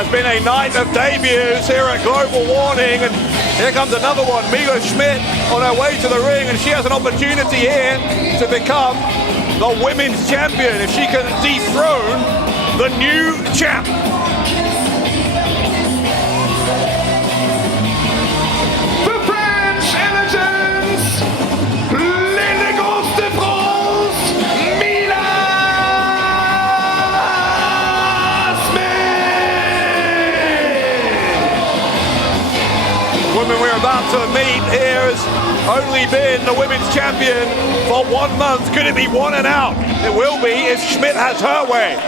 has been a night of debuts here at Global Warning, and here comes another one. Mila Smidt on her way to the ring, and she has an opportunity here to become the women's champion if she can dethrone the new champ. The French elegance, l'élégance de France, Mila Smidt. The woman we're about to meet here has only been the women's champion for 1 month. Could it be one and out? It will be if Smidt has her way.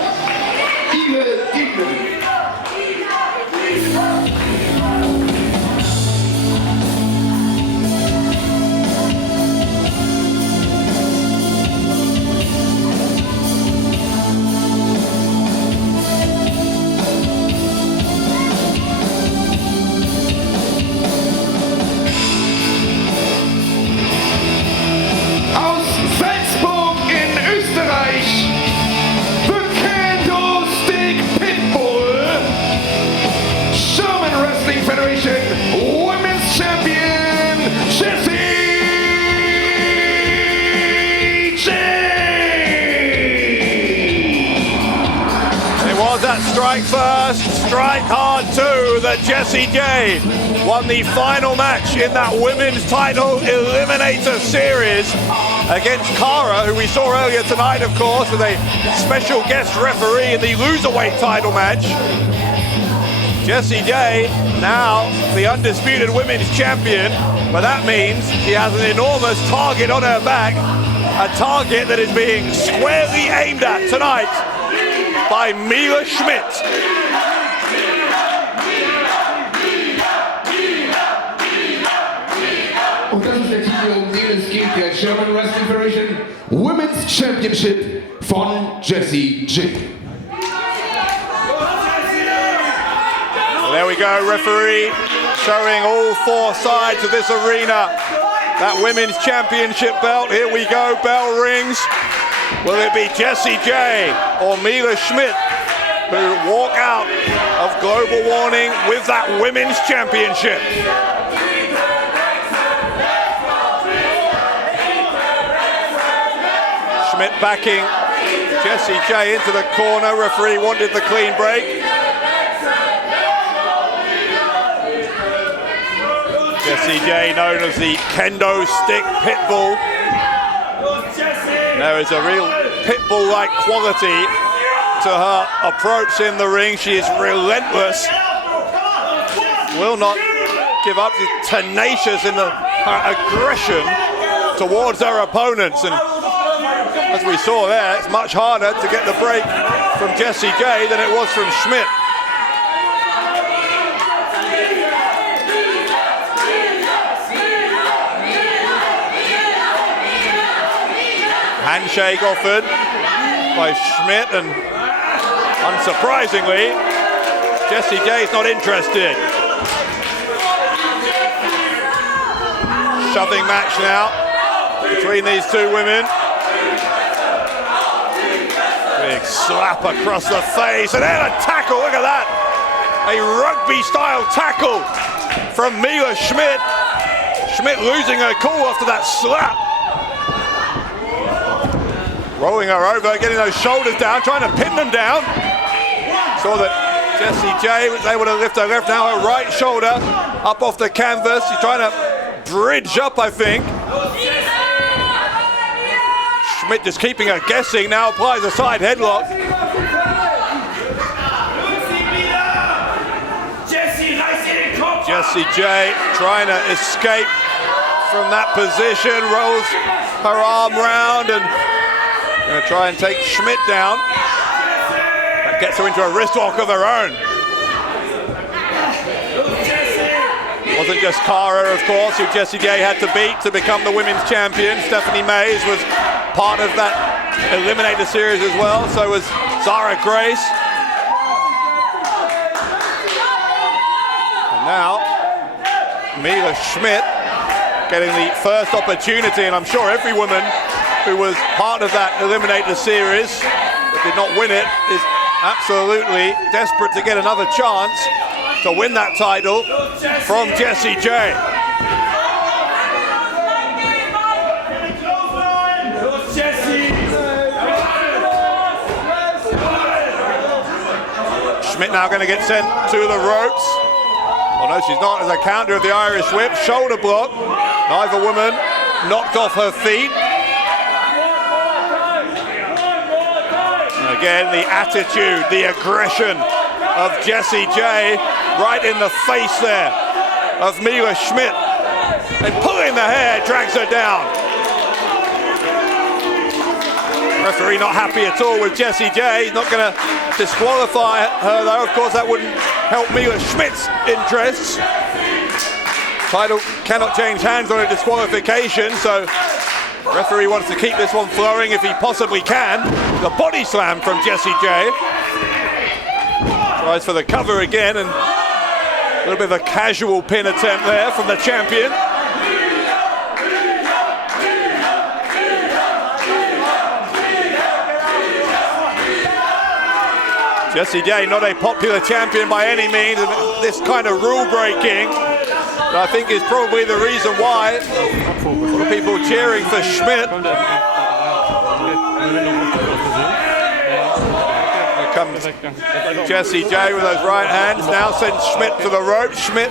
Women's champion, Jessy Jay. It was that strike first, strike hard too that Jessy Jay won the final match in that women's title eliminator series against Cara, who we saw earlier tonight, of course, with a special guest referee in the loserweight title match. Jessy Jay, now the undisputed women's champion, but that means she has an enormous target on her back, a target that is being squarely aimed at tonight by Mila Smidt. Und das ist der Titel, um den es geht, der German Wrestling Federation Women's Championship von Jessy Jay. There we go, referee showing all four sides of this arena. That women's championship belt, here we go, bell rings. Will it be Jessy Jay or Mila Smidt who walk out of Global Warning with that women's championship? Smidt backing Jessy Jay into the corner. Referee wanted the clean break. Jessy Jay, known as the kendo stick pitbull. There is a real pitbull-like quality to her approach in the ring. She is relentless, will not give up. She's tenacious in her aggression towards her opponents. And as we saw there, it's much harder to get the break from Jessy Jay than it was from Smidt. Handshake offered by Smidt, and unsurprisingly, Jessy Jay is not interested. Shoving match now between these two women. Big slap across the face, and then a tackle, look at that. A rugby-style tackle from Mila Smidt. Smidt losing her cool after that slap. Rolling her over, getting those shoulders down, trying to pin them down. Saw that Jessy Jay was able to lift her left, now her right shoulder up off the canvas. She's trying to bridge up, I think. Smidt just keeping her guessing, now applies a side headlock. Jessy Jay trying to escape from that position, rolls her arm round and going to try and take Smidt down. That gets her into a wrist lock of her own. Wasn't just Cara, of course, who Jessy Jay had to beat to become the women's champion. Stephanie Mays was part of that Eliminator series as well. So was Zara Grace. And now, Mila Smidt getting the first opportunity, and I'm sure every woman who was part of that Eliminator series but did not win it is absolutely desperate to get another chance to win that title from Jessy Jay. Schmidt now going to get sent to the ropes. Oh no, she's not, as a counter of the Irish whip. Shoulder block. Neither woman knocked off her feet. And again, the attitude, the aggression of Jessy Jay right in the face there of Mila Smidt. And pulling the hair, drags her down. Referee not happy at all with Jessy Jay. He's not going to disqualify her though. Of course, that wouldn't help Mila Schmidt's interests. Title cannot change hands on a disqualification, so referee wants to keep this one flowing if he possibly can. The body slam from Jessy Jay. Tries for the cover again, and a little bit of a casual pin attempt there from the champion. Jessy Jay, not a popular champion by any means, and this kind of rule breaking, I think, is probably the reason why the people cheering for Schmidt. Here comes Jessy Jay with those right hands, now sends Schmidt to the rope. Schmidt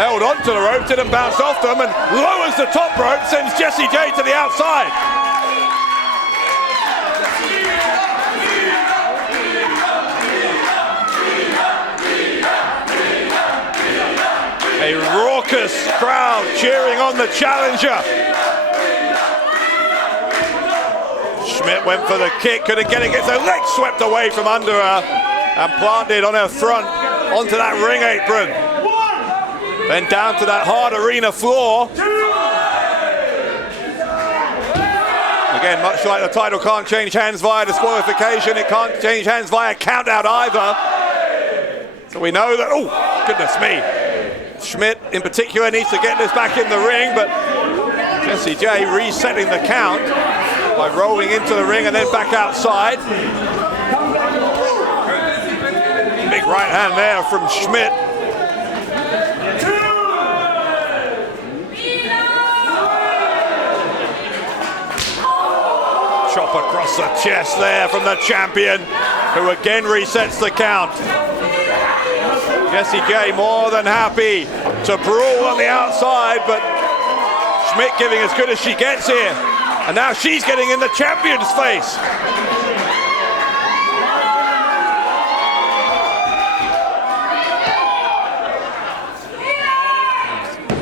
held on to the rope, didn't bounce off them, and lowers the top rope, sends Jessy Jay to the outside. A raucous crowd cheering on the challenger. Schmidt went for the kick, couldn't get it, gets her leg swept away from under her and planted on her front onto that ring apron. Then down to that hard arena floor. Again, much like the title can't change hands via disqualification, it can't change hands via count out either. So we know that, oh, goodness me. Schmidt in particular needs to get this back in the ring, but Jessy Jay resetting the count by rolling into the ring and then back outside. Big right hand there from Schmidt. Chop across the chest there from the champion, who again resets the count. Jessy Jay more than happy to brawl on the outside, but Schmidt giving as good as she gets here. And now she's getting in the champion's face.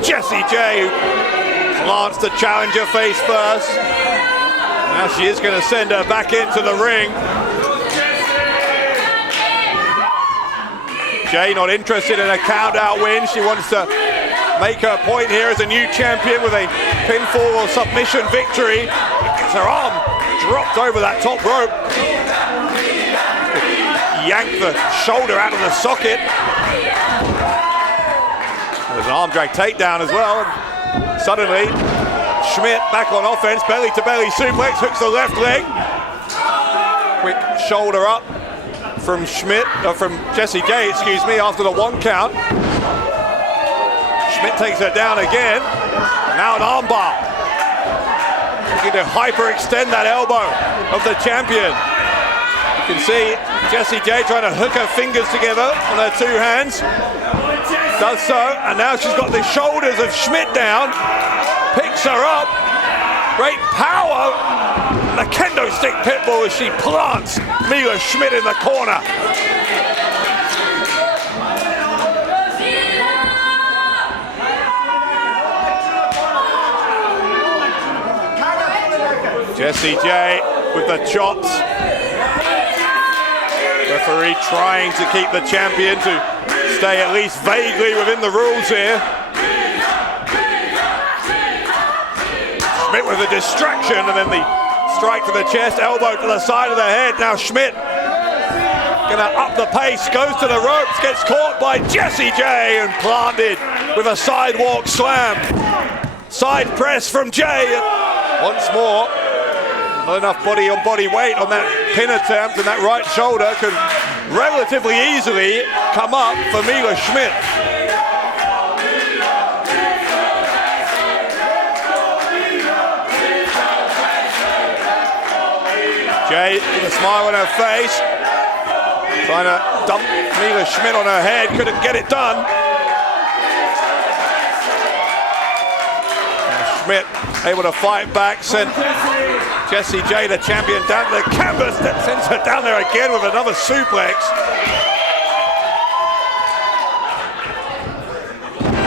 Jessy Jay plants the challenger face first. Now she is going to send her back into the ring. Jay not interested in a count-out win. She wants to make her point here as a new champion with a pinfall or submission victory. Gets her arm dropped over that top rope. Yank the shoulder out of the socket. There's an arm drag takedown as well. And suddenly, Schmidt back on offense, belly-to-belly suplex, hooks the left leg. Quick shoulder up from Jessy Jay, excuse me, after the 1 count. Schmidt takes her down again. Now an armbar. Looking to hyperextend that elbow of the champion. You can see Jessy Jay trying to hook her fingers together on her 2 hands. Does so, and now she's got the shoulders of Schmidt down. Picks her up. Great power. The kendo stick pitbull as she plants Mila Smidt in the corner. Jessy Jay with the chops. Referee trying to keep the champion to stay at least vaguely within the rules here. Schmidt with a distraction, and then the strike to the chest, elbow to the side of the head. Now Schmidt gonna up the pace, goes to the ropes, gets caught by Jessy Jay and planted with a sidewalk slam. Side press from Jay. Once more, Not enough body-on-body weight on that pin attempt, and that right shoulder could relatively easily come up for Mila Smidt. Jay with a smile on her face, trying to dump Mila Smidt on her head, couldn't get it done. Smidt able to fight back, sent Jessy Jay, the champion, down to the canvas, that sends her down there again with another suplex.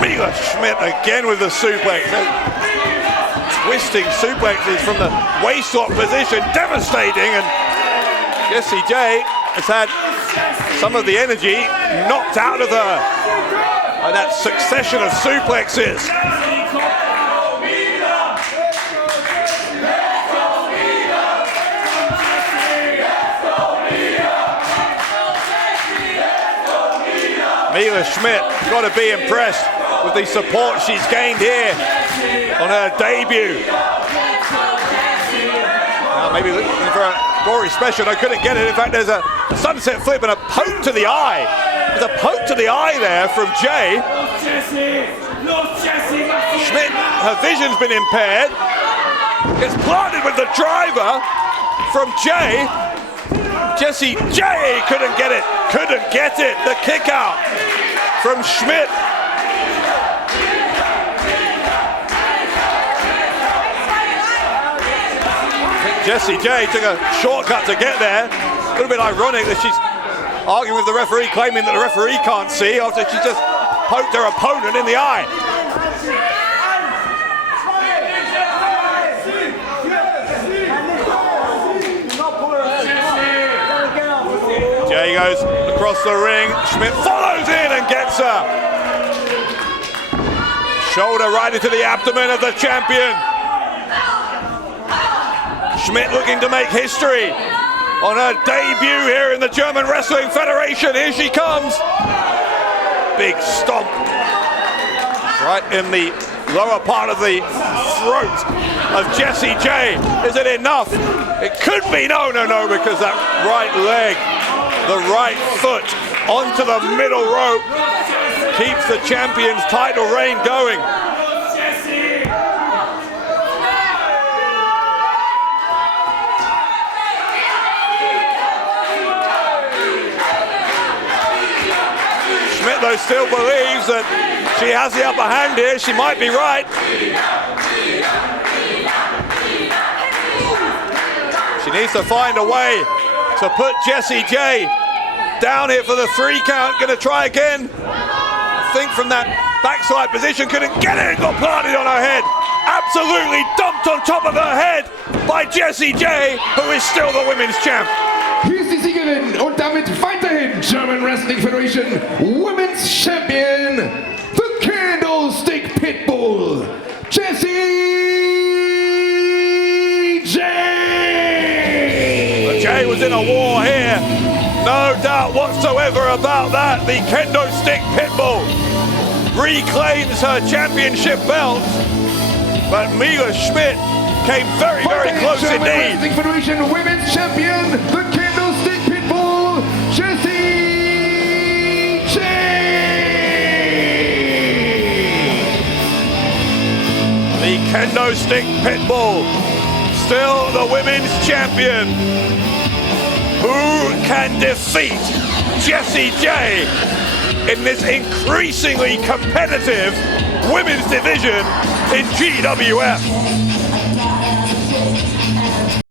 Mila Smidt again with the suplex. Twisting suplexes from the waist lock position, devastating, and Jessy Jay has had some of the energy knocked out of her by that succession of suplexes. Mila Smidt, got to be impressed with the support she's gained here on her debut. Now maybe looking for a gory special. I couldn't get it. In fact, there's a sunset flip and a poke to the eye. There's a poke to the eye there from Jay. Smidt, her vision's been impaired. Gets planted with the driver from Jay. Jessy Jay couldn't get it. Couldn't get it. The kick out from Smidt. Jessy Jay took a shortcut to get there. A little bit ironic that she's arguing with the referee, claiming that the referee can't see after she just poked her opponent in the eye. Jay goes across the ring. Smidt follows in and gets her. Shoulder right into the abdomen of the champion. Smidt looking to make history on her debut here in the German Wrestling Federation. Here she comes. Big stomp right in the lower part of the throat of Jessy Jay. Is it enough? It could be. No, because that right leg, the right foot onto the middle rope keeps the champion's title reign going. Smidt, though, still believes that she has the upper hand here. She might be right. She needs to find a way to put Jessy Jay down here for the 3 count. Gonna try again. I think from that backside position, couldn't get it. Got planted on her head. Absolutely dumped on top of her head by Jessy Jay, who is still the women's champ. Hier ist die Siegerin und damit weiterhin German Wrestling Federation Women's Champion, the Candlestick Pitbull, Jessy Jay. Jay was in a war here, no doubt whatsoever about that. The Candlestick Pitbull reclaims her championship belt, but Mila Smidt came very, very close German indeed. Wrestling Federation Women's Champion, the Candlestick Pitbull, Jessy Jay. The Candlestick Pitbull, still the women's champion. Who can defeat Jessy Jay in this increasingly competitive women's division in GWF?